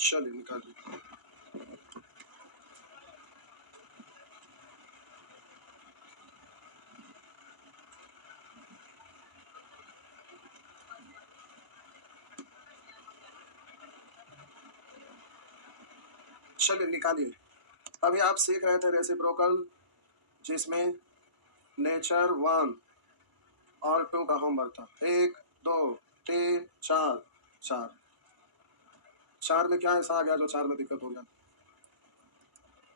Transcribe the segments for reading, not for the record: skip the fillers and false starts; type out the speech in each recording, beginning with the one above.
चलिए निकालिए। चलिए निकालिए। अभी आप सीख रहे थे रेसिप्रोकल, जिसमें नेचर 1 और 2 का होमवर्क था। 1 2 3 4 4 4 में क्या ऐसा आ गया जो 4 में दिक्कत हो गया?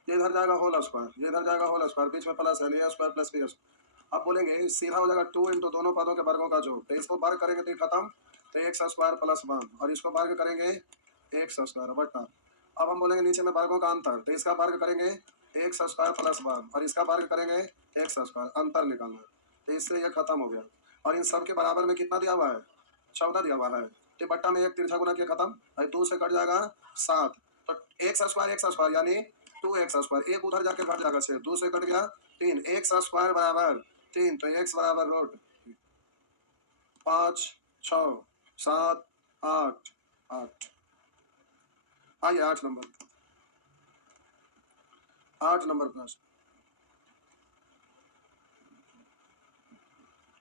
ये इधर जाएगा होल स्क्वायर, ये इधर जाएगा होल स्क्वायर, बीच में प्लस है, ए स्क्वायर प्लस बी स्क्वायर। अब बोलेंगे सीधा हो जाएगा 2 इंटू दोनों पदों के वर्गों का जोड़। तो इसको वर्ग करेंगे तो खत्म, तो एक्स स्क्वायर प्लस 1, और इसको वर्ग करेंगे एक्स स्क्वायर बटा। अब हम बोलेंगे नीचे में वर्गों का अंतर, तो इसका वर्ग करेंगे एक्स स्क्वायर प्लस 1 और इसका वर्ग करेंगे एक्स स्क्वायर, अंतर निकालना है। तो इससे ये खत्म हो गया। और इन सब के बराबर में कितना दिया हुआ है? 14 दिया हुआ है। तो बट्टा में एक तिरछा गुना किया, खत्म। और 2 से कट जाएगा 7, तो एक्स स्क्वायर यानी 2x स्क्वायर, एक उधर जाके घट जाएगा 6, 2 से कट गया 3, एक्स स्क्वायर बराबर 3, तो एक्स बराबर रूट 5 6 7 8 8। आइए 8 नंबर प्रश्न,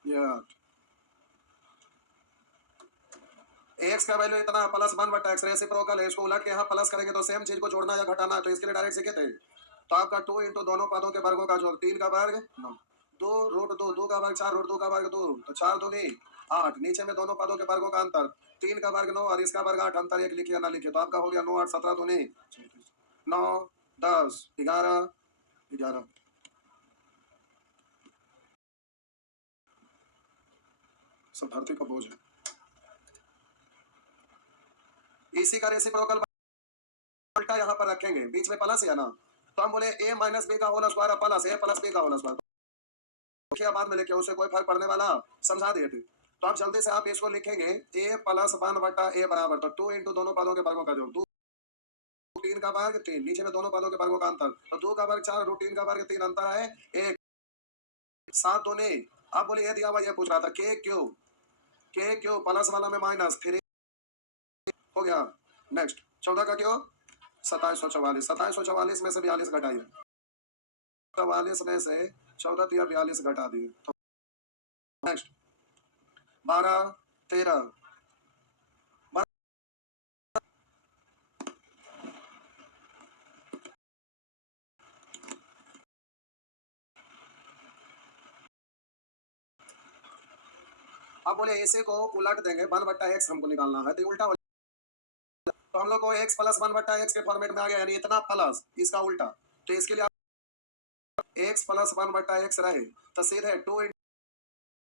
ये 8। एक्स का वैल्यू इतना प्लस 1/x रेसिप्रोकल है, इसको उलट के यहाँ प्लस करेंगे तो सेम चीज को जोड़ना या घटाना है, तो इसके लिए डायरेक्ट सीखे थे। तो आपका 2 इंटू दोनों पदों के वर्गों का जोड़, 3 का वर्ग 9, 2 रूट 2, 2 का वर्ग 4, रूट 2 का वर्ग 2, तो 4 दूनी 8। नीचे में दोनों पदों के वर्गों का अंतर, 3 का वर्ग 9 और इसका वर्ग 8, अंतर 1 लिखिए ना लिखिए, तो आपका हो गया 9 8 17 दूनी 9 10 11 11। सब धरती का बोझ है। इसी का रेसिप्रोकल उल्टा यहाँ पर रखेंगे, बीच में प्लस है ना, तो हम बोले a माइनस बी का whole square plus a plus B का होल स्क्वायर, क्या बाद में लेके उसे कोई फर्क पड़ने वाला, समझा दिए थे। तो आप जल्दी से आप इसको लिखेंगे a प्लस 1/a बराबर, तो 2 इंटू दोनों पदों के वर्गों का जोड़, 2 3 का वर्ग 3, नीचे में दोनों पदों के वर्गों का अंतर, तो 2 का वर्ग 4, रूट 3 का वर्ग 3, अंतर है 1, 7 दूनी। अब बोले ये दिया हुआ, ये पूछ रहा था के क्यू प्लस वाला में माइनस, फिर हो गया। नेक्स्ट 14 का क्यों 2744, 2744 में से 42 घटाइए, 44 में से 14 दिया 42 घटा दिए, तो नेक्स्ट 12 13। अब बोले ऐसे को उलट देंगे, 1/x हमको निकालना है, तो उल्टा, तो हम लोग को x प्लस 1/x के फॉर्मेट में आ गया, यानी इतना प्लस इसका उल्टा। तो इसके लिए x प्लस 1/x रहे, तो सीधे 2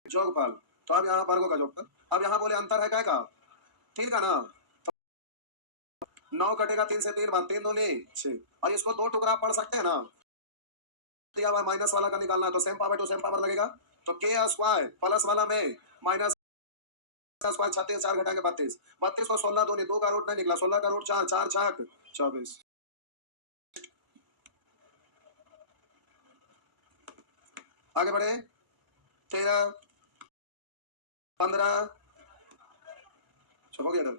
जोगफल, तो अब यहाँ वर्गों का जोगफल। अब यहाँ बोले अंतर है क्या का, ठीक है ना, 9 कटेगा 3 से 3 बार, 3 दूनी 6, और इसको दो टुकड़ा पढ़ सकते हैं ना, दिया हुआ माइनस वाला का निकालना है, तो same power to same power लगेगा, तो के स्क्वायर प्लस वाला में माइनस स्क्वायर 36, 4 घटाएंगे 32, 32 को 16 दूनी 2 का रूट नहीं निकला, 16 का रूट 4, 4 6 24। आगे बढ़े 13 15 हो गया,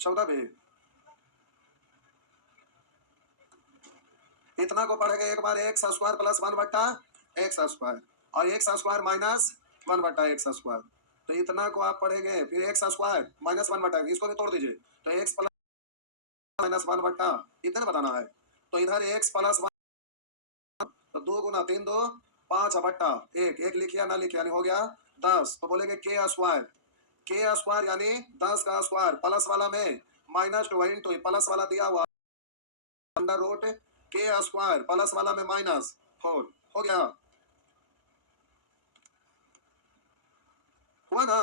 14 भी इतना को पढ़ेगा एक बार, X square plus 1/x square और X square minus 1/x square, तो इतना को आप पढ़ेंगे, फिर एक्स स्क्वायर माइनस 1/, इसको भी तोड़ दीजिए, तो एक्स प्लस माइनस 1/, इतना बताना है। तो इधर एक्स प्लस 1, तो 2 गुना 3 2 5 बट्टा 1, 1 लिखिया ना लिखिया, हो गया 10, तो बोलेंगे के स्क्वायर यानी 10 का स्क्वायर, प्लस वाला में माइनस 2 इंटू प्लस वाला दिया हुआ अंडर रूट के स्क्वायर, प्लस वाला में माइनस 4, हो गया, हुआ ना।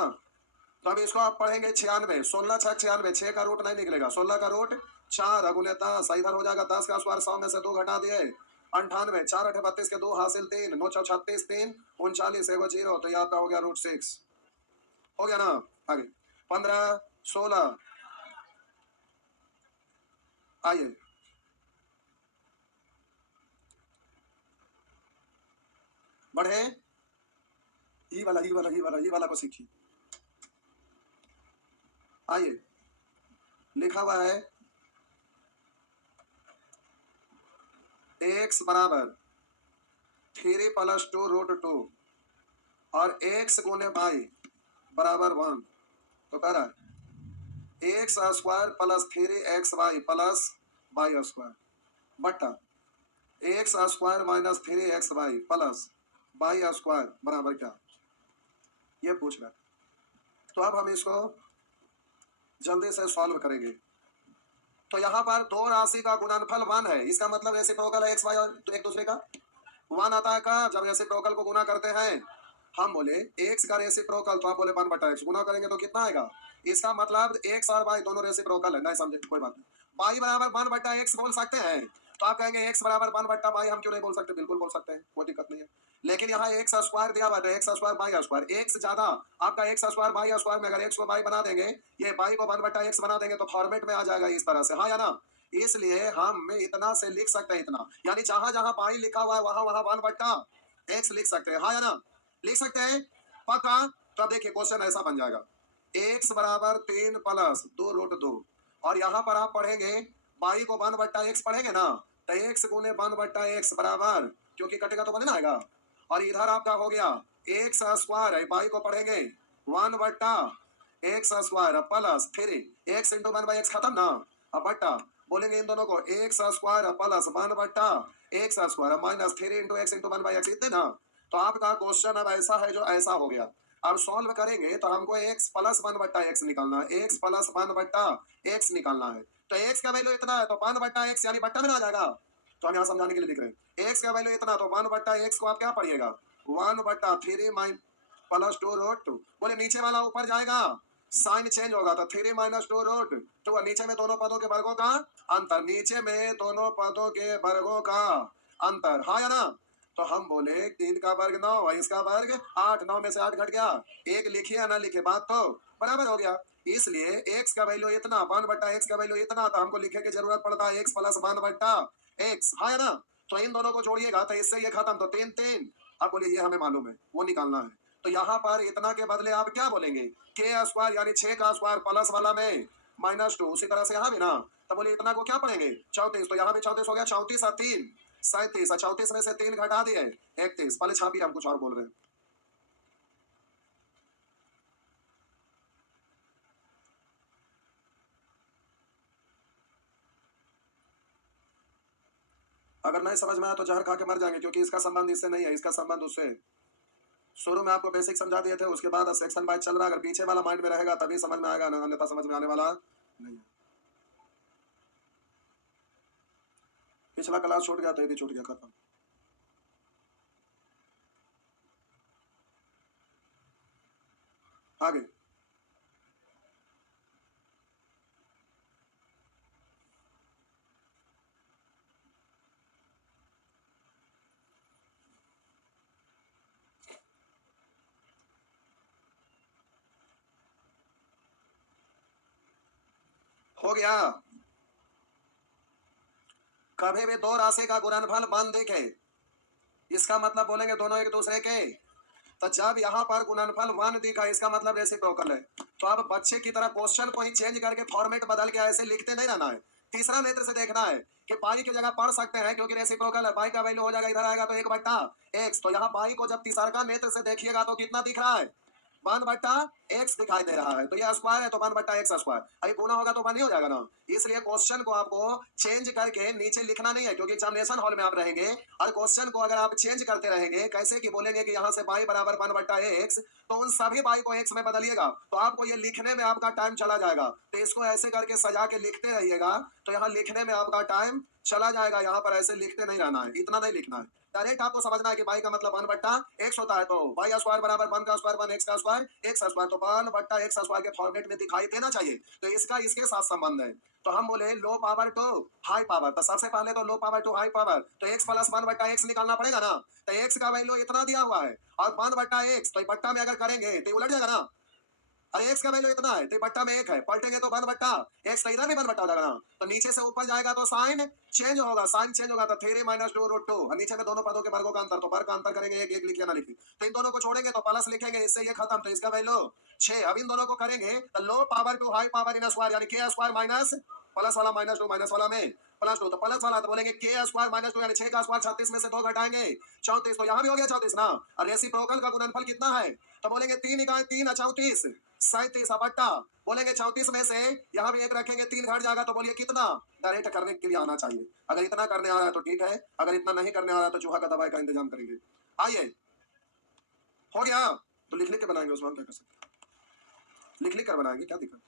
तो अब इसको आप पढ़ेंगे 96, 16 6 96, 6 का रूट नहीं निकलेगा, 16 का रूट 4 अगुने 10, इधर हो जाएगा 10 का स्क्वायर, 100 में से 2 घटा दिए 98, 4 8 32 के 2 हासिल 3, 9 4 36 3 39 एगो 0, तो ये आपका हो गया रूट 6, हो गया ना। आगे 15 16, आइए बढ़े, ये वाला को सीखिए। आइए लिखा हुआ है x बराबर 3+2√2 और x गुने y बराबर 1। तो कह रहा है x square plus 3xy plus y square बटा x square minus 3xy plus y square बराबर क्या, ये पूछ रहा है। तो अब हम इसको जल्दी से सॉल्व करेंगे। तो यहाँ पर दो राशि का गुणनफल 1 है, इसका मतलब रेसिप्रोकल है एक्स वाई और तो एक दूसरे का 1 आता है का जब रेसिप्रोकल को गुना करते हैं। हम बोले एक्स का रेसिप्रोकल, तो आप बोले 1/x गुना करेंगे तो कितना आएगा। इसका मतलब एक्स और वाई दोनों रेसिप्रोकल है, नहीं समझे कोई बात नहीं। वाई बराबर 1/x बोल सकते हैं, तो आप कहेंगे एक्स बराबर 1/y हम क्यों नहीं बोल सकते, बिल्कुल बोल सकते हैं, कोई दिक्कत नहीं है। लेकिन यहाँ एक्स स्क्वायर दिया हुआ है, x square y square, x ज्यादा आपका एक्स स्क्वायर वाई स्क्वायर में अगर एक्स को वाई बना देंगे, ये वाई को 1/x बना देंगे तो फॉर्मेट में आ जाएगा इस तरह से, हाँ या ना। इसलिए हम इतना से लिख सकते हैं, इतना यानी जहां जहां वाई लिखा हुआ है वहां वहां 1/x लिख सकते हैं, हाँ या ना, लिख सकते हैं पक्का। तो अब देखिए क्वेश्चन ऐसा बन जाएगा x बराबर 3+2√2 और यहाँ पर आप पढ़ेंगे y को 1/x पढ़ेंगे ना, तो x गुने 1/x बराबर, क्योंकि कटेगा तो 1 ना आएगा, और इधर आपका हो गया x स्क्वायर है, y को पढ़ेंगे 1/x square plus 3x into 1/x खत्म ना, अब बट्टा बोलेंगे इन दोनों को x square plus 1/x square minus 3 into x into 1/x, इतने ना। तो आपका क्वेश्चन अब ऐसा है जो ऐसा हो गया। अब सॉल्व करेंगे तो हमको x प्लस 1/x निकालना है, x प्लस 1/x निकालना है। तो x का वैल्यू इतना है तो 1/x यानी बट्टा में आ जाएगा। तो हम यहाँ समझाने के लिए लिख रहे हैं x का वैल्यू इतना, तो 1/x को आप क्या पढ़िएगा 1/3 माइन प्लस 2√2, बोले नीचे वाला ऊपर जाएगा साइन चेंज होगा तो 3 - 2√2, नीचे में दोनों पदों के वर्गों का अंतर, नीचे में दोनों पदों के वर्गों का अंतर, हाँ या ना। तो हम बोले 3 का वर्ग 9 और इसका वर्ग 8, 9 में से 8 घट गया, एक लिखिए या ना लिखे बात तो बराबर हो गया। इसलिए x का वैल्यू इतना 1/x का वैल्यू इतना, तो हमको लिखे की जरूरत पड़ता है x प्लस 1/x, हाँ या ना। तो इन दोनों को जोड़िएगा तो इससे ये खत्म, तो 3 3। अब बोलिए ये हमें मालूम है वो निकालना है, तो यहाँ पर इतना के बदले आप क्या बोलेंगे k स्क्वायर यानी 6 का स्क्वायर प्लस वाला में -2, उसी तरह से यहाँ भी ना। तो बोलिए इतना को क्या पढ़ेंगे 34, तो यहाँ भी 34 हो गया, 34 और 3 37, 34 में से 3 घटा दिए 31, पहले छापिए हम कुछ और बोल रहे हैं। अगर नहीं समझ में आया तो जहर खा के मर जाएंगे, क्योंकि इसका संबंध इससे नहीं है, इसका संबंध उससे। शुरू में आपको बेसिक समझा दिए थे, उसके बाद सेक्शन वाइज चल रहा है, अगर पीछे वाला माइंड में रहेगा तभी समझ में आएगा, अन्यथा समझ में आने वाला नहीं है। पिछला क्लास छूट गया तो ये भी छूट गया, खत्म। आगे हो गया। कभी भी दो राशि का गुणनफल 1 देखे, इसका मतलब बोलेंगे दोनों एक दूसरे के, तो जब यहाँ पर गुणनफल 1 दिखा इसका मतलब रेसिप्रोकल है। तो अब बच्चे की तरह क्वेश्चन को ही चेंज करके फॉर्मेट बदल के ऐसे लिखते नहीं रहना है, तीसरा नेत्र से देखना है कि पाई की जगह पढ़ सकते हैं, क्योंकि रेसिप्रोकल है, पाई का वैल्यू हो जाएगा इधर आएगा तो 1/x, तो यहाँ पाई को जब तीसरा नेत्र से देखिएगा तो कितना दिख रहा है 1/x दिखाई दे रहा है, तो ये स्क्वायर है तो 1/x स्क्वायर, अभी गुना होगा तो 1 ही हो जाएगा ना। इसलिए क्वेश्चन को आपको चेंज करके नीचे लिखना नहीं है, क्योंकि एग्जामिनेशन हॉल में आप रहेंगे और क्वेश्चन को अगर आप चेंज करते रहेंगे, कैसे कि बोलेंगे कि यहाँ से y बराबर 1/x, तो उन सभी y को x में बदलिएगा, तो आपको ये लिखने में आपका टाइम चला जाएगा। तो इसको ऐसे करके सजा के लिखते रहिएगा, तो यहाँ लिखने में आपका टाइम चला जाएगा, यहाँ पर ऐसे लिखते नहीं रहना है, इतना नहीं लिखना है। डायरेक्ट आपको समझना है कि y का मतलब 1/x होता है, तो y स्क्वायर बराबर 1 का स्क्वायर 1 x का स्क्वायर x स्क्वायर, तो 1/x स्क्वायर के फॉर्मेट में दिखाई देना चाहिए, तो इसका इसके साथ संबंध है। तो हम बोले low power to high power, तो सबसे पहले तो low power to high power, तो x प्लस 1/x निकालना पड़ेगा ना, तो x का वैल्यू इतना दिया हुआ है और 1/x, तो बट्टा में अगर करेंगे तो उलट जाएगा ना, अरे एक्स का वैल्यू इतना है तो बट्टा में एक है, पलटेंगे तो वन बट्टा एक्स, तो इधर भी वन बट्टा हो जाएगा ना, तो नीचे से ऊपर जाएगा तो साइन चेंज होगा, साइन चेंज होगा तो 3 माइनस 2 रूट 2, और नीचे में दोनों पदों के वर्गों का अंतर, तो वर्ग का अंतर करेंगे, एक एक लिखिए ना लिखिए, तो इन दोनों को छोड़ेंगे तो प्लस लिखेंगे, इससे ये खत्म, तो इसका वैल्यू 6। अब इन दोनों को करेंगे तो low power to high power in square, यानी के स्क्वायर माइनस प्लस वाला माइनस 2 माइनस वाला में प्लस 2, तो प्लस वाला तो बोलेंगे के स्क्वायर माइनस 2, यानी 6 का स्क्वायर 36 में से 2 घटाएंगे 34, तो यहाँ भी हो गया 34 ना, और रेसिप्रोकल का गुणनफल कितना है, तो बोलेंगे 3 इकाई 3 34 37 बट्टा, बोलेंगे 34 में से यहाँ भी एक रखेंगे 3 घट जाएगा, तो बोलिए कितना, डायरेक्ट करने के लिए आना चाहिए, अगर इतना करने आ रहा है तो ठीक है, अगर इतना नहीं करने आ रहा है तो चूहा का दवाई का इंतजाम करेंगे। आइए हो गया, तो लिख लिख के बनाएंगे उस्मान, क्या कर सकते, लिख लिख कर बनाएंगे, क्या दिक्कत,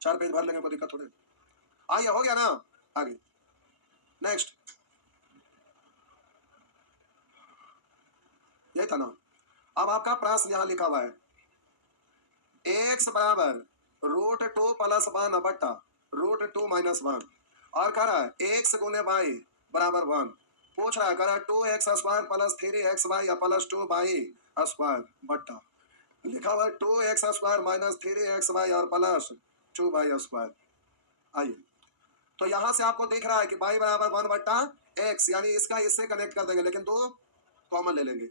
4 पेज भर लेंगे, कोई दिक्कत थोड़े। आइए हो गया ना, आगे नेक्स्ट, यही था ना। अब आपका प्रश्न यहाँ लिखा हुआ है, एक्स बराबर रूट 2 प्लस 1 बट्टा रूट 2 माइनस 1, और कह रहा है एक्स गुने वाई बराबर 1, पूछ रहा है कह रहा है 2x स्क्वायर प्लस 3xy या प्लस 2y स्क्वायर बट्टा, लिखा हुआ है 2x स्क्वायर माइनस 3xy और प्लस 2y स्क्वायर। आइए तो यहाँ से आपको दिख रहा है कि y बराबर 1 बट्टा x, यानी इसका इससे कनेक्ट कर देंगे, लेकिन 2 कॉमन ले लेंगे,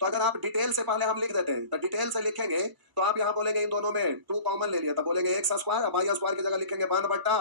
तो अगर आप डिटेल से पहले हम लिख देते हैं, तो डिटेल से लिखेंगे तो आप यहाँ बोलेंगे इन दोनों में 2 कॉमन ले लिया, तब बोलेंगे एक्स स्क्वायर, वाई स्क्वायर की जगह लिखेंगे 1 बट्टा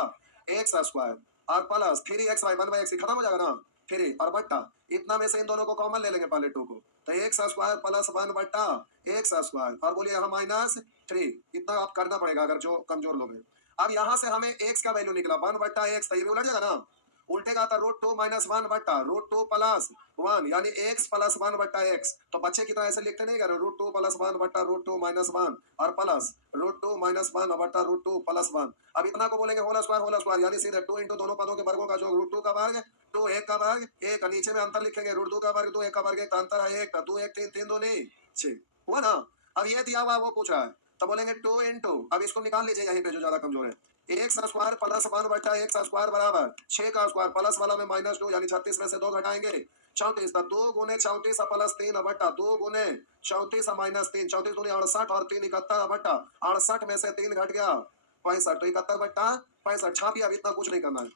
एक्स स्क्वायर और प्लस 3xy 1/x, खत्म हो जाएगा ना, 3 और बट्टा इतना में से इन दोनों को कॉमन ले लेंगे पहले 2 को, तो एक्स स्क्वायर प्लस 1 बट्टा एक्स स्क्वायर, और बोलिए यहाँ माइनस 3, इतना आप करना पड़ेगा अगर जो कमजोर लोग हैं। अब यहाँ से हमें एक्स का वैल्यू निकला 1 बट्टा एक्स, तो ये भी उलट जाएगा ना, उल्टेगा तो रूट 2 माइनस 1 बट्टा रूट 2 प्लस 1, यानी x प्लस 1 बट्टा x, तो बच्चे की तरह ऐसे लिखते नहीं कर, रूट 2 प्लस 1 बट्टा रूट 2 माइनस 1 और प्लस रूट 2 माइनस 1 बट्टा रूट 2 प्लस 1, अब इतना को बोलेंगे होल स्क्वायर, यानी सीधे 2 इंटू दोनों पदों के वर्गों का जो रूट 2 का वर्ग 2 1 का वर्ग 1, नीचे में अंतर लिखेंगे रूट 2 का वर्ग 2 1 का वर्ग, एक अंतर है 1, 2 1 3 3 2 नहीं 6 हुआ ना। अब ये दिया हुआ वो पूछ रहा है, तो बोलेंगे 2 इंटू, अब इसको निकाल लीजिए यहीं पे जो ज्यादा कमजोर है, एक्स स्क्वायर प्लस 1 बट्टा एक्स स्क्वायर बराबर 6 का स्क्वायर प्लस वाला में माइनस 2, यानी 36 में से 2 घटाएंगे 34, तो 2 गुने 34 प्लस 3 बट्टा 2 गुने 34 माइनस 3, 34 गुने 68 और 3 71 बट्टा 68 में से 3 घट गया 65, तो 71 बट्टा 65 छापिए। अब इतना कुछ नहीं करना है,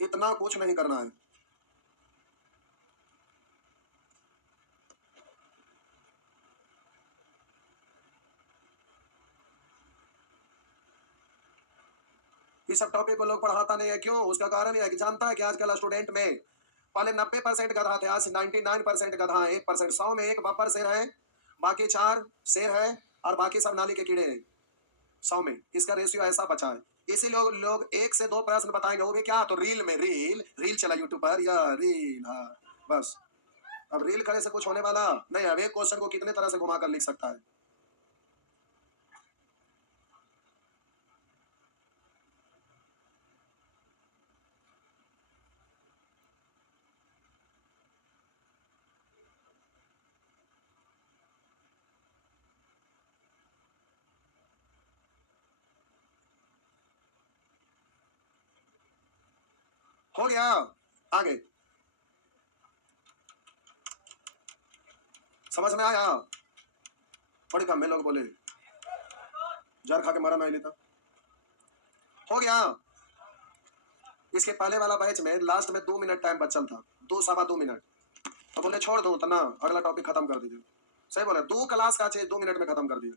इतना कुछ नहीं करना है, इस सब टॉपिक को लोग पढ़ाता नहीं है, क्यों, उसका कारण यह है कि जानता है कि आजकल स्टूडेंट में पहले 90% गधा थे, आज 99% गधा है, 1% 100 में एक बब्बर शेर है, बाकी 4 शेर है और बाकी सब नाली के कीड़े हैं 100 में, इसका रेशियो ऐसा बचा है। इसी लोग 1 से 2 प्रश्न बताएंगे, वो भी क्या, तो रील में, रील चला यूट्यूब पर या रील, हाँ बस, अब रील करे से कुछ होने वाला नहीं है, एक क्वेश्चन को कितने तरह से घुमाकर लिख सकता है। हो गया, आगे समझ में आया, बड़ी कम में लोग बोले जर खा के मरा नहीं लेता। हो गया, इसके पहले वाला बैच में लास्ट में 2 मिनट टाइम बचल था, 2 सवा 2 मिनट, तो बोले छोड़ दो तो ना अगला टॉपिक खत्म कर दीजिए, सही बोले, 2 क्लास का चीज 2 मिनट में खत्म कर दिया,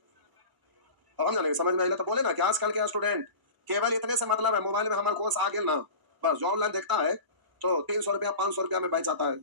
तो हम जाने समझ में आइले, तो बोले ना कि आजकल के स्टूडेंट केवल इतने से मतलब है मोबाइल में हमारे कोर्स आ गया ना, बस जो ऑनलाइन देखता है तो 300 रुपया 500 रुपया में बैच आता है,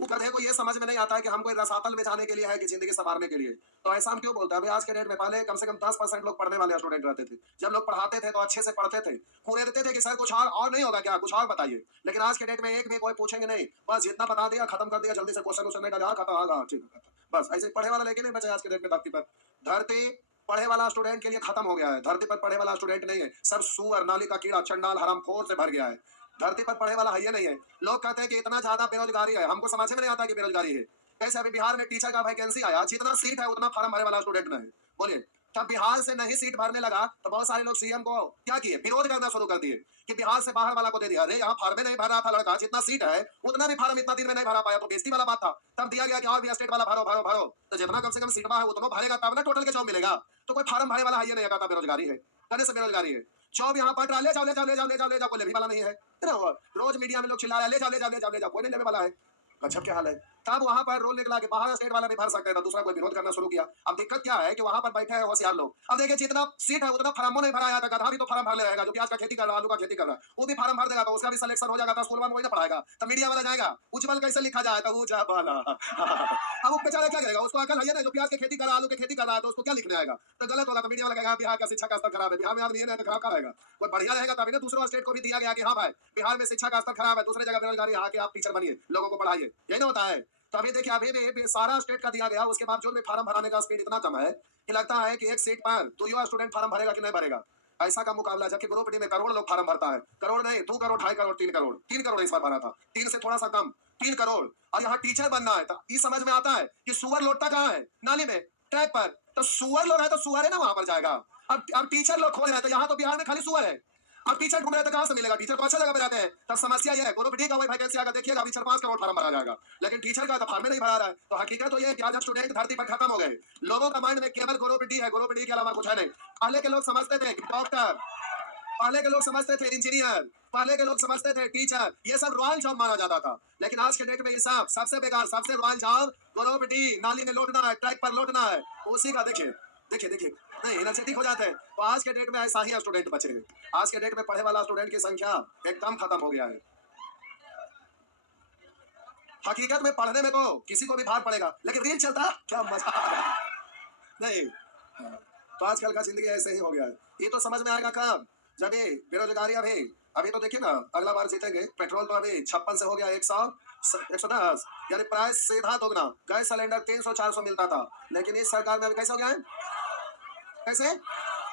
वो गधे को ये समझ में नहीं आता है कि हम कोई रसातल में जाने के लिए है कि जिंदगी संवारने के लिए, तो ऐसा हम क्यों बोलते हैं। अभी आज के डेट में पहले कम से कम 10% लोग पढ़ने वाले स्टूडेंट रहते थे, जब लोग पढ़ाते थे तो अच्छे से पढ़ते थे, देते थे कि सर कुछ और नहीं होगा क्या, कुछ और बताइए, लेकिन आज के डेट में एक भी कोई पूछेंगे नहीं, बस जितना बता दिया खत्म कर दिया, जल्दी से क्वेश्चन नहीं डाला, खत्म आगा ठीक है, बस ऐसे पढ़े वाला लेके नहीं बचे आज के डेट में धरती पर, धरती पढ़े वाला स्टूडेंट के लिए खत्म हो गया है, धरती पर पढ़े वाला स्टूडेंट नहीं है, सब सुअर नाली का कीड़ा चंडाल हरामखोर से भर गया है, धरती पर पढ़े वाला है ये नहीं है। लोग कहते हैं कि इतना ज्यादा बेरोजगारी है, हमको समझ में नहीं आता कि बेरोजगारी है कैसे। अभी बिहार में टीचर का वैकेंसी आया, जितना सीट है उतना फॉर्म भरे वाला स्टूडेंट नहीं, बोलिए तब बिहार से नहीं सीट भरने लगा तो बहुत सारे लोग सीएम को क्या किए, विरोध करना शुरू कर दिए कि बिहार से बाहर वाला को दे दिया। अरे यहाँ फार्म में नहीं भर रहा था लड़का, जितना सीट है उतना भी फार्म इतना दिन में नहीं भरा पाया, तो बेइज्जती वाला बात था। तब दिया गया कि और भी स्टेट वाला भरो भरो भरो, तो जितना कम से कम सीट है उतना भरेगा तब ना टोटल के जॉब मिलेगा। तो कोई फार्म भरे वाला है ये नहीं कहता बेरोजगारी है, कहने से बेरोजगारी है। जॉब यहाँ पढ़ रहा, ले जाओ ले जाओ ले जाओ ले जाओ ले जाओ, कोई लेने वाला नहीं है। रोज मीडिया में लोग चिल्ला रहे हैं ले जाओ ले जाओ ले जाओ ले जाओ, कोई नहीं लेने वाला है। गजब क्या हाल है। तब वहां पर रोल निकला कि बाहर स्टेट वाला भी भर सकते हैं, दूसरा कोई विरोध करना शुरू किया। अब दिक्कत क्या है कि वहां पर बैठे हैं होशियार लोग। अब देखिए जितना सीट है उतना फार्मों नहीं भराया था, गधा भी तो फार्म भर ले रहेगा, जो प्याज का खेती कर रहा है, आलू का खेती कर रहा है, वो भी फार्म भर देगा तो उसका भी सिलेक्शन हो जाएगा, तो स्कूल में वही ना पढ़ाएगा, तो मीडिया वाला जाएगा उज्जवल कैसे लिखा जाए तो उज्जवल। अब वो बेचारा क्या करेगा, उसको अकल है ना, जो प्याज की खेती कर रहा है, आलू की खेती कर रहा है, तो उसको क्या लिखने आएगा, तो गलत होगा। तो मीडिया वाला कहेगा बिहार का शिक्षा का स्तर खराब है, बिहार में आदमी है तो खराब कराएगा। कोई बढ़िया रहेगा तभी ना दूसरों स्टेट को भी दिया गया कि हाँ भाई बिहार में शिक्षा का स्तर खराब है, दूसरी जगह बेरोजगारी, आके आप टीचर बनिए, लोगों को पढ़ाइए, यही ना होता है। तो अभी देखिए अभी भी सारा स्टेट का दिया गया, उसके बावजूद में फार्म भराने का स्पीड इतना कम है कि लगता है कि एक सीट पर तो युवा स्टूडेंट फार्म भरेगा कि नहीं भरेगा, ऐसा का मुकाबला। जबकि ग्रुप डी में करोड़ लोग फार्म भरता है, करोड़ नहीं 2 करोड़ 2.5 करोड़ 3 करोड़ इस बार भरा था, 3 से थोड़ा सा कम 3 करोड़। और यहाँ टीचर बनना है तो ये समझ में आता है कि सुअर लौटता कहाँ है, नाली में, ट्रैक पर। तो सुअर लोग है तो सुअर है ना वहां पर जाएगा। अब टीचर लोग खोज रहे हैं, तो यहाँ तो बिहार में खाली सुअर है। अब टीचर ढूंढ रहे तो कहां से मिलेगा, टीचर तो अच्छा जगह पे जाते हैं। तब समस्या यह है ग्रुप डी का वही वैकेंसी आकर देखिएगा अभी 4-5 करोड़ फार्म भरा जाएगा, लेकिन टीचर का तो फार्म नहीं भरा रहा है। तो हकीकत तो ये है कि आज स्टूडेंट धरती पर खत्म हो गए, लोगों का माइंड में केवल ग्रुप डी है, ग्रुप डी के अलावा कुछ है नहीं। पहले के लोग समझते थे कि डॉक्टर, पहले के लोग समझते थे इंजीनियर, पहले के लोग समझते थे टीचर, ये सब रॉयल जॉब माना जाता था। लेकिन आज के डेट में ये सब सबसे बेकार, सबसे रॉयल जॉब ग्रुप डी, नाली में लौटना है, ट्रैक पर लौटना है, उसी का देखिए देखिए देखिए नहीं एनर्जेटिक हो जाते हैं। तो आज के डेट में ऐसा ही स्टूडेंट बचे हैं। आज के डेट में पढ़े वाला स्टूडेंट की संख्या एकदम खत्म हो गया है। हकीकत में पढ़ने में तो किसी को भी भार पड़ेगा, लेकिन रील चलता क्या मजा आ रहा नहीं। तो आजकल का जिंदगी ऐसे ही हो गया है। ये तो समझ में आएगा कब, जब ये बेरोजगारी अभी तो देखिए ना, अगला बार जीतेंगे। पेट्रोल तो अभी 56 से हो गया 110, यानी प्राइस सीधा दोगुना। गैस सिलेंडर 300-400 मिलता था, लेकिन इस सरकार में अभी कैसे हो गया है, कैसे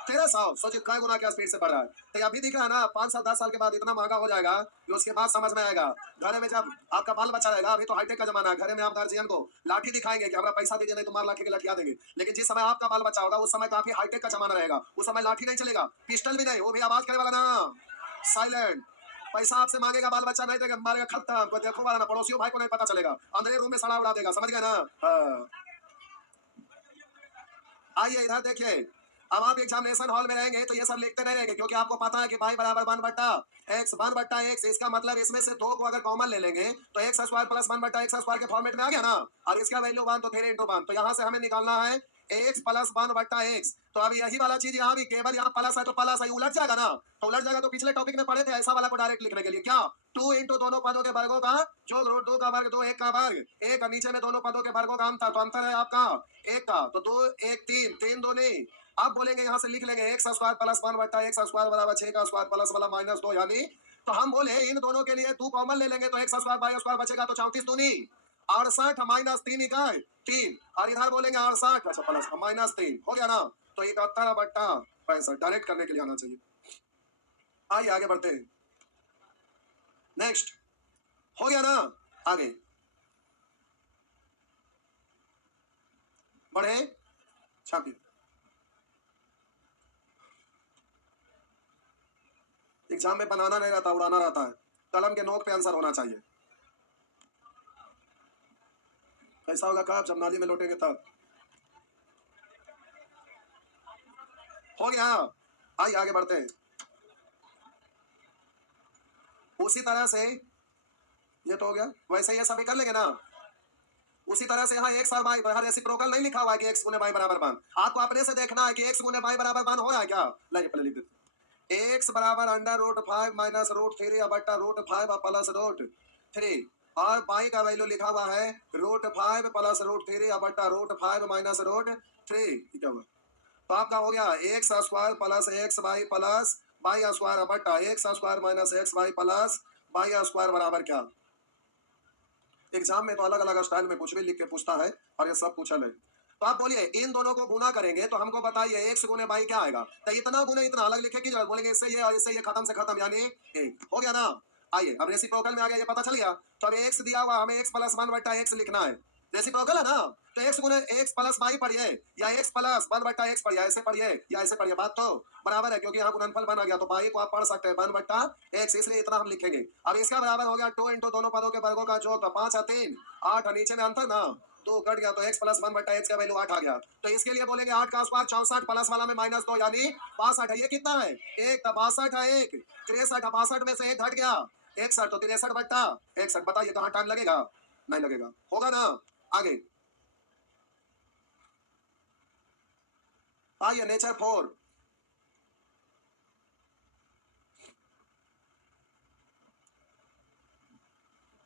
1300। सोचिए कई गुना क्या स्पीड से बढ़ रहा है। तो अभी दिख रहा है ना 5-7-10 साल के बाद इतना महंगा हो जाएगा कि उसके बाद समझ में आएगा। घर में जब आपका बाल बच्चा रहेगा, अभी तो हाईटेक का जमाना है, घर में आप गार्जियन को लाठी दिखाएंगे कि हमारा पैसा दीजिए नहीं तो मार लाठी के लठिया देंगे। लेकिन जिस समय आपका बाल बच्चा होगा उस समय काफी हाईटेक का जमाना रहेगा, उस समय लाठी नहीं चलेगा, पिस्टल भी नहीं, वो भी आवाज करे वाला ना, साइलेंट। पैसा आपसे मांगेगा, बाल बच्चा नहीं देगा, मारेगा खत्म, देखो वाला ना, पड़ोसियों भाई को नहीं पता चलेगा, अंदर रूम में सड़ा उड़ा देगा, समझ गए ना। आइए इधर देखिए, अब आप एग्जामिनेशन हॉल में रहेंगे तो ये सब लिखते नहीं रहेंगे, क्योंकि आपको पता है कि y बराबर 1/x इसका मतलब इसमें से 2 को अगर कॉमन ले लेंगे तो x स्क्वायर प्लस 1/x² के फॉर्मेट में आ गया ना। और इसका वैल्यू 1 तो 3 × 1, तो यहाँ से हमें निकालना है x प्लस 1/x। तो अब यही वाला चीज यहाँ भी, केवल यहाँ प्लस है तो प्लस है, उलट जाएगा ना, तो उलट जाएगा। तो पिछले टॉपिक में पढ़े थे ऐसा वाला को डायरेक्ट लिखने के लिए क्या, 2 × दोनों पदों के वर्गों का जो रूट 2 का वर्ग 2 1 का वर्ग 1, नीचे में दोनों पदों के वर्गों का अंतर, तो अंतर है आपका 1 का, तो 2 1 3 3 2 नहीं। अब बोलेंगे यहाँ से लिख लेंगे x स्क्वायर प्लस 1/x² बराबर 6 का स्क्वायर प्लस वाला -2, यानी तो हम बोले इन दोनों के लिए 2 कॉमन ले लेंगे तो x स्क्वायर बाई स्क्वायर बचेगा, तो 34 दूनी 68 -3 इकाई 3, और इधर बोलेंगे 68 अच्छा प्लस -3 हो गया ना, तो 71/65 डायरेक्ट करने के लिए आना चाहिए। आइए आगे बढ़ते हैं, नेक्स्ट हो गया ना, आगे बढ़े, छापिए। एग्जाम में बनाना नहीं रहता, उड़ाना रहता है, कलम के नोक पे आंसर होना चाहिए। ऐसा होगा कब, जब नाली में लौटेंगे तब। हो गया, आइए आगे बढ़ते हैं। उसी तरह से ये तो हो गया, वैसे ये सभी कर लेंगे ना। उसी तरह से यहाँ x और y, तो यहाँ रेसिप्रोकल नहीं लिखा हुआ है कि x गुने y बराबर 1, आपको अपने से देखना है कि x गुने y बराबर 1 हो रहा है क्या। लाइए पहले लिख देते, x बराबर √5 माइनस √3 बट्टा √5 प्लस √3, और y का वैल्यू लिखा हुआ है √5 प्लस √3 बट्टा √5 माइनस √3, क्या हुआ, तो आपका हो गया x square plus xy plus y square बट्टा x square minus xy plus y square बराबर क्या। एग्जाम में तो अलग अलग स्टाइल में कुछ भी लिख के पूछता है, और ये सब पूछल है। तो आप बोलिए इन दोनों को गुना करेंगे तो हमको बताइए x गुने y क्या आएगा, तो इतना गुने इतना अलग लिखे की जरूरत, बोलेंगे इससे ये और इससे ये खत्म से खत्म, यानी 1 हो गया ना। आइए अब रेसिप्रोकल में आ गया, ये पता चल गया। तो अब x दिया हुआ, हमें x प्लस 1/x लिखना है, रेसिप्रोकल है ना, तो एक्स गुने एक्स प्लस वाई पढ़िए या एक्स प्लस वन बट्टा एक्स पढ़िए, ऐसे पढ़िए या ऐसे पढ़िए, बात तो बराबर है, क्योंकि यहाँ गुणनफल बन आ गया तो वाई को आप पढ़ सकते हैं वन बट्टा एक्स, इसलिए इतना हम लिखेंगे। अब इसका बराबर हो गया 2 इंटू दोनों पदों के वर्गों का जोड़, तो 5 और 3 8, नीचे में अंतर ना 2 कट गया, तो एक्स प्लस वन बट्टा एक्स का वैल्यू 8 आ गया। तो इसके लिए बोलेंगे 8 का स्क्वायर 64 प्लस वाला में -2 यानी 62 है। ये कितना है? एक 62 है, एक 63 62 में से एक घट गया 61, तो 63 बट्टा 61। बताइए कहाँ टाइम लगेगा? नहीं लगेगा, होगा ना। आगे आइए नेचर 4।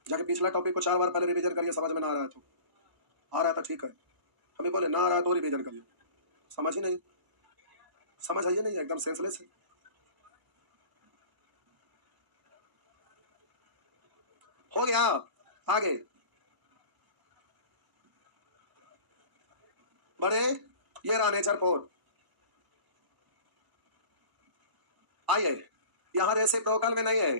जाके पिछला टॉपिक को 4 बार पहले रिवीजन करिए, समझ में ना आ रहा है तो। आ रहा था ठीक है, हमें बोले ना आ रहा तो रिवीजन करिए। समझ ही नहीं, समझ आइए नहीं, एकदम सेंसलेस है। हो गया। आगे बढ़े, ये रहा नेचर 4। आइए यहाँ रेसिप्रोकल में नहीं है,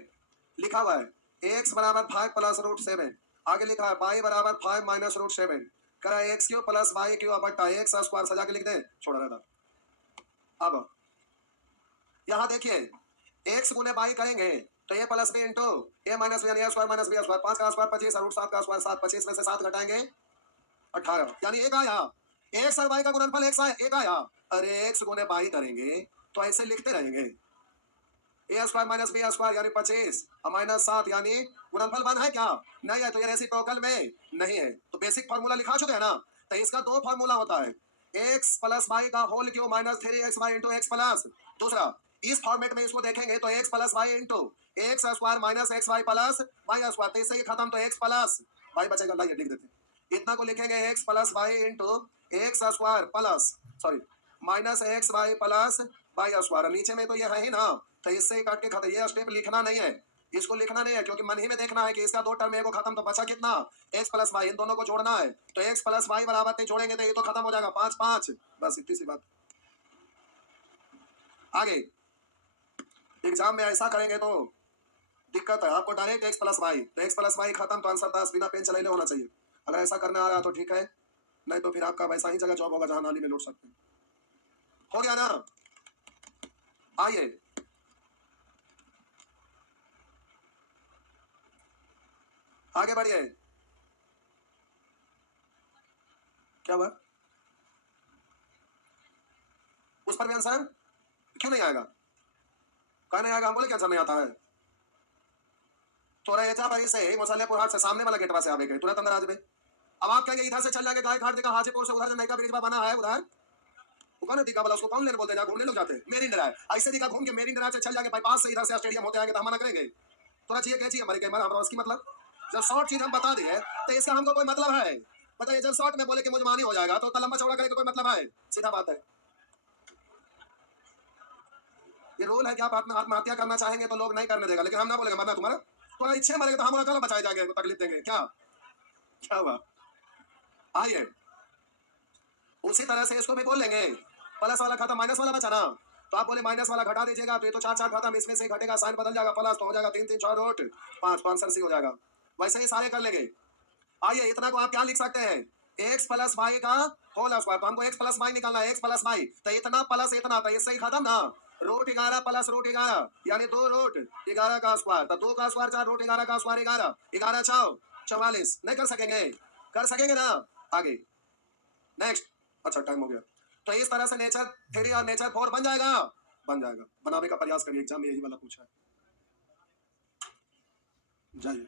लिखा हुआ है एक्स बराबर 5 प्लस रूट 7, आगे लिखा है वाई बराबर 5 माइनस रूट 7, करा x cube plus y cube बट्टा एक्स स्क्वायर, सजा के लिख दे, छोड़ा रहता। अब यहाँ देखिए एक्स गुने वाई करेंगे तो ए प्लस बी इंटू ए माइनस बी यानी ए स्क्वायर माइनस बी स्क्वायर, 5 का स्क्वायर 25 और रूट 7 का स्क्वायर 7, 25 में से 7 घटाएंगे 18, यानी एक आया। एक्स और वाई का गुणनफल एक आया। अरे एक्स गुने वाई करेंगे तो ऐसे लिखते रहेंगे ए स्क्वायर माइनस बी स्क्वायर यानी 25 और माइनस 7 यानी गुणनफल 1 है क्या? नहीं है, तो ये रेसिप्रोकल में नहीं है। तो बेसिक फार्मूला लिखा चुके हैं ना, तो इसका दो फार्मूला होता है, एक्स प्लस वाई का whole cube minus 3xy into x plus. दूसरा इस फॉर्मेट में इसको देखेंगे तो x plus y into x square minus x y plus y square, तो इससे ही खत्म, तो एक्स प्लस वाई बचेगा। लाइए लिख देते हैं, इतना को लिखेंगे x plus y into x square plus sorry minus x y plus y square, नीचे में तो ये है ही ना, तो इससे ही काट के खत्म। ये स्टेप लिखना नहीं है, इसको लिखना नहीं है, क्योंकि मन ही में देखना है कि इसका दो टर्म है को खत्म, तो बचा कितना एक्स प्लस वाई, इन दोनों को जोड़ना है, तो एक्स प्लस वाई बराबर नहीं जोड़ेंगे तो ये तो खत्म हो जाएगा 5 5, बस इतनी सी बात। आगे एग्जाम में ऐसा करेंगे तो दिक्कत है आपको, डायरेक्ट एक्स प्लस वाई, तो एक्स प्लस वाई खत्म, तो आंसर 10 बिना पेन चले होना चाहिए। अगर ऐसा करना आ रहा तो ठीक है, नहीं तो फिर आपका वैसा ही जगह जॉब होगा जहां नाली में लौट सकते हैं। हो गया ना। आइए आगे बढ़िए, क्या हुआ? उस पर भी आंसर क्यों नहीं आएगा? कहा नहीं आएगा? हम बोले क्या आंसर नहीं आता है? थोड़ा एजा भाई से मुसल्लेपुर हाट से सामने वाला गेटवा से आवे गए तुरंत अंदर आ जावे। अब आप कहेंगे इधर से चल जाएंगे गाय घाट देखा हाजीपुर से, उधर से नई का ब्रिज बना है उधर, वो कौन है दिखा वाला, उसको कौन लेने बोलते हैं, घूमने लोग जाते हैं मेरिन ड्राइव, ऐसे दिखा घूम के मेरिन ड्राइव से चल जाएंगे बाईपास से, इधर से स्टेडियम होते आएंगे तो हम मना करेंगे? थोड़ा चाहिए क्या चाहिए हमारे कैमरा हमारा उसकी मतलब, जब शॉर्ट चीज हम बता दिए तो इसका हमको कोई मतलब है? बताइए, जब शॉर्ट में बोले कि मुझे मानी हो जाएगा तो लंबा चौड़ा करे कोई मतलब है? सीधा बात है, ये रोल है कि आप आत्महत्या करना चाहेंगे तो लोग नहीं करने देगा, लेकिन हम ना बोलेंगे मरना तुम्हारा, थोड़ा इच्छे मरेगा तो हम कल बचाए जाएंगे, तकलीफ देंगे क्या? क्या हुआ? आइए उसी तरह से इसको भी बोल लेंगे, प्लस वाला खत्म माइनस वाला बचा ना, तो आप बोले माइनस वाला घटा दीजिएगा, तो ये तो 4 4 खत्म, इसमें से घटेगा साइन बदल जाएगा प्लस, तो हो जाएगा 3 3 6 रूट 5, तो आंसर सी हो जाएगा। वैसे ही सारे कर लेंगे। आइए इतना को आप क्या लिख सकते हैं, एक्स प्लस वाई का होल स्क्वायर, तो हमको एक्स प्लस वाई निकालना है, एक्स प्लस वाई तो इतना प्लस इतना, तो इससे ही खत्म ना, रूट 11 प्लस रूट 11 यानी 2 रूट 11 का स्क्वायर, तो 2 का स्क्वायर 4 रूट 11 का स्क्वायर 11 11 6 44, नहीं कर सकेंगे? कर सकेंगे ना। आगे नेक्स्ट, अच्छा टाइम हो गया, तो इस तरह से नेचर 3 और नेचर 4 बन जाएगा, बन जाएगा, बनाने का प्रयास करिए, एग्जाम में यही वाला पूछा है। जाइए।